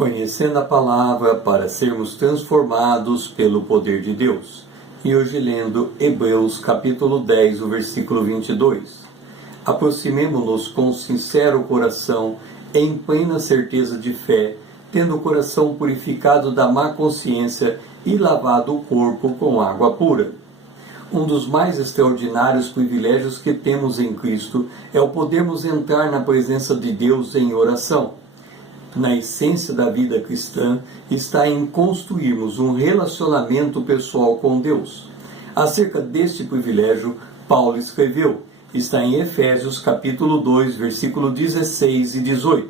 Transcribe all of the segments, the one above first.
Conhecendo a palavra para sermos transformados pelo poder de Deus. E hoje lendo Hebreus capítulo 10, o versículo 22. Aproximemo-nos com sincero coração, em plena certeza de fé, tendo o coração purificado da má consciência e lavado o corpo com água pura. Um dos mais extraordinários privilégios que temos em Cristo é o podermos entrar na presença de Deus em oração. Na essência da vida cristã está em construirmos um relacionamento pessoal com Deus. Acerca deste privilégio, Paulo escreveu, está em Efésios capítulo 2, versículo 16 e 18,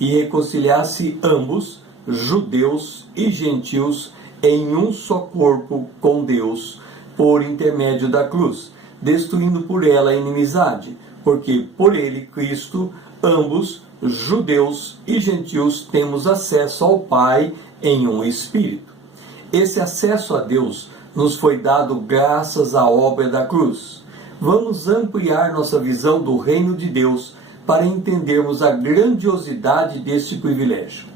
e reconciliar-se ambos, judeus e gentios, em um só corpo com Deus, por intermédio da cruz, destruindo por ela a inimizade, porque por ele, Cristo, ambos, judeus e gentios, temos acesso ao Pai em um Espírito. Esse acesso a Deus nos foi dado graças à obra da cruz. Vamos ampliar nossa visão do reino de Deus para entendermos a grandiosidade deste privilégio.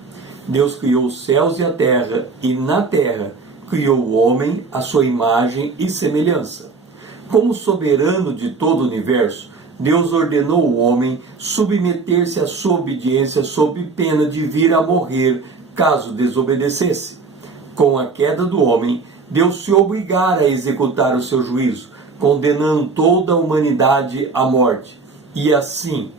Deus criou os céus e a terra, e na terra criou o homem à sua imagem e semelhança. Como soberano de todo o universo, Deus ordenou o homem submeter-se à sua obediência sob pena de vir a morrer caso desobedecesse. Com a queda do homem, Deus se obrigara a executar o seu juízo, condenando toda a humanidade à morte. E assim,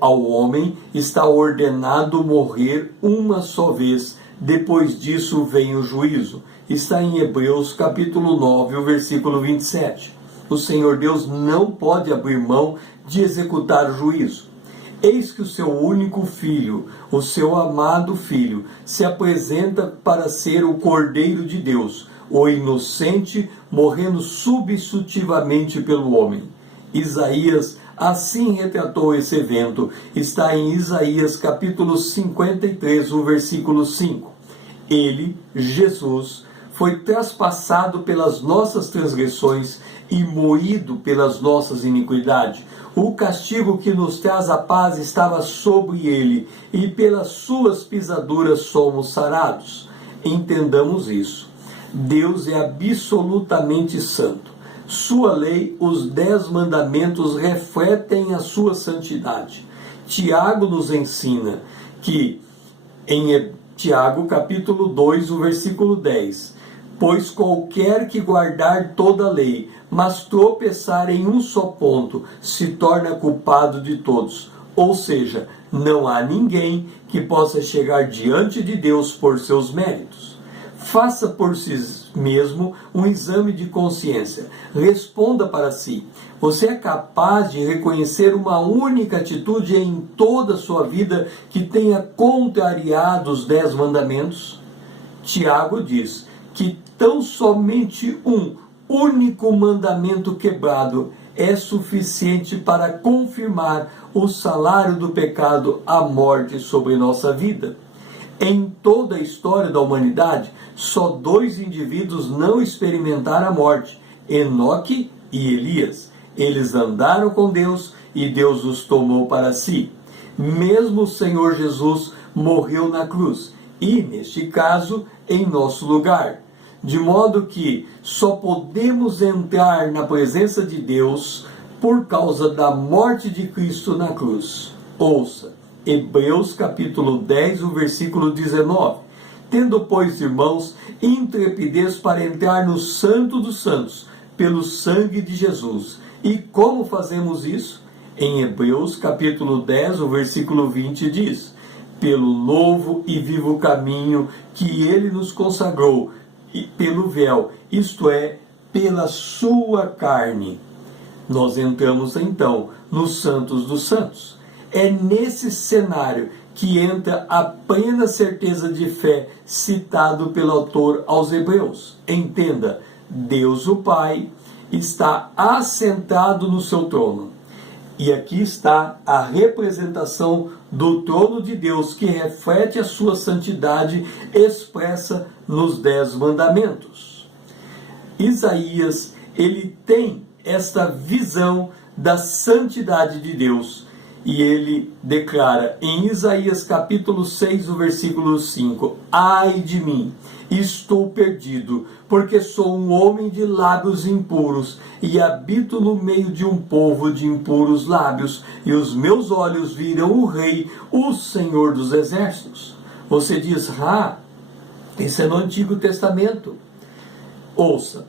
ao homem está ordenado morrer uma só vez. Depois disso vem o juízo. Está em Hebreus capítulo 9, o versículo 27. O Senhor Deus não pode abrir mão de executar o juízo. Eis que o seu único filho, o seu amado filho, se apresenta para ser o Cordeiro de Deus, o inocente, morrendo substitutivamente pelo homem. Isaías assim retratou esse evento. Está em Isaías capítulo 53, o versículo 5. Ele, Jesus, foi traspassado pelas nossas transgressões e moído pelas nossas iniquidades. O castigo que nos traz a paz estava sobre ele, e pelas suas pisaduras somos sarados. Entendamos isso. Deus é absolutamente santo. Sua lei, os 10 mandamentos, refletem a sua santidade. Tiago nos ensina que, em Tiago capítulo 2, o versículo 10, pois qualquer que guardar toda a lei, mas tropeçar em um só ponto, se torna culpado de todos. Ou seja, não há ninguém que possa chegar diante de Deus por seus méritos. Faça por si mesmo um exame de consciência. Responda para si. Você é capaz de reconhecer uma única atitude em toda a sua vida que tenha contrariado os 10 mandamentos? Tiago diz que tão somente um único mandamento quebrado é suficiente para confirmar o salário do pecado, a morte sobre nossa vida. Em toda a história da humanidade, só 2 indivíduos não experimentaram a morte, Enoque e Elias. Eles andaram com Deus e Deus os tomou para si. Mesmo o Senhor Jesus morreu na cruz e, neste caso, em nosso lugar. De modo que só podemos entrar na presença de Deus por causa da morte de Cristo na cruz. Ouça, Hebreus capítulo 10, o versículo 19. Tendo, pois, irmãos, intrepidez para entrar no Santo dos Santos, pelo sangue de Jesus. E como fazemos isso? Em Hebreus capítulo 10, o versículo 20 diz, pelo novo e vivo caminho que ele nos consagrou, e pelo véu, isto é, pela sua carne. Nós entramos então nos Santos dos Santos. É nesse cenário que entra a plena certeza de fé citado pelo autor aos Hebreus. Entenda, Deus o Pai está assentado no seu trono. E aqui está a representação do trono de Deus, que reflete a sua santidade expressa nos 10 mandamentos. Isaías, ele tem esta visão da santidade de Deus E ele declara em Isaías capítulo 6, o versículo 5: ai de mim, estou perdido, porque sou um homem de lábios impuros e habito no meio de um povo de impuros lábios, e os meus olhos viram o Rei, o Senhor dos Exércitos. Você diz, isso é no Antigo Testamento. Ouça,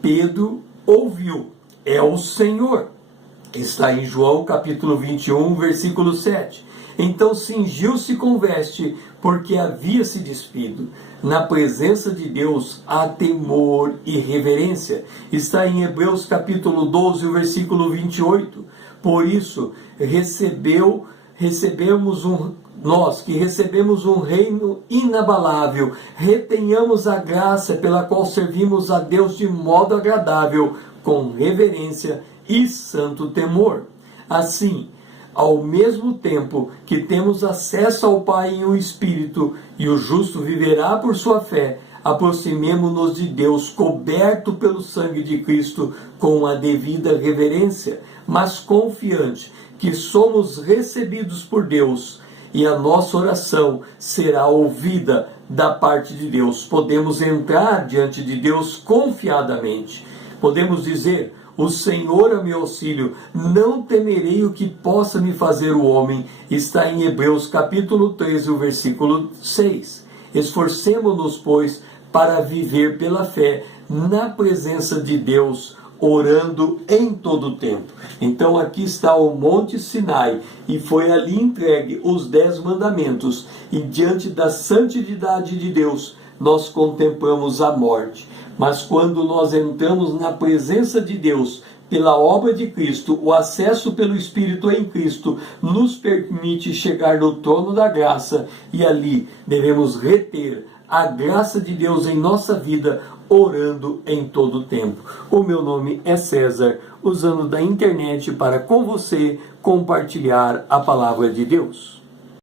Pedro ouviu, é o Senhor. Está em João capítulo 21, versículo 7. Então cingiu-se com veste, porque havia se despido. Na presença de Deus há temor e reverência. Está em Hebreus capítulo 12, versículo 28. Por isso, nós que recebemos um reino inabalável, retenhamos a graça pela qual servimos a Deus de modo agradável, com reverência e santo temor. Assim, ao mesmo tempo que temos acesso ao Pai em um Espírito, e o justo viverá por sua fé, aproximemo-nos de Deus, coberto pelo sangue de Cristo, com a devida reverência, mas confiante que somos recebidos por Deus, e a nossa oração será ouvida da parte de Deus. Podemos entrar diante de Deus confiadamente. Podemos dizer: o Senhor é meu auxílio, não temerei o que possa me fazer o homem. Está em Hebreus capítulo 13, o versículo 6. Esforcemo-nos, pois, para viver pela fé na presença de Deus, orando em todo o tempo. Então aqui está o Monte Sinai, e foi ali entregue os 10 mandamentos, e diante da santidade de Deus, nós contemplamos a morte. Mas quando nós entramos na presença de Deus, pela obra de Cristo, o acesso pelo Espírito em Cristo nos permite chegar no trono da graça, e ali devemos reter a graça de Deus em nossa vida, orando em todo o tempo. O meu nome é César, usando da internet para com você compartilhar a palavra de Deus.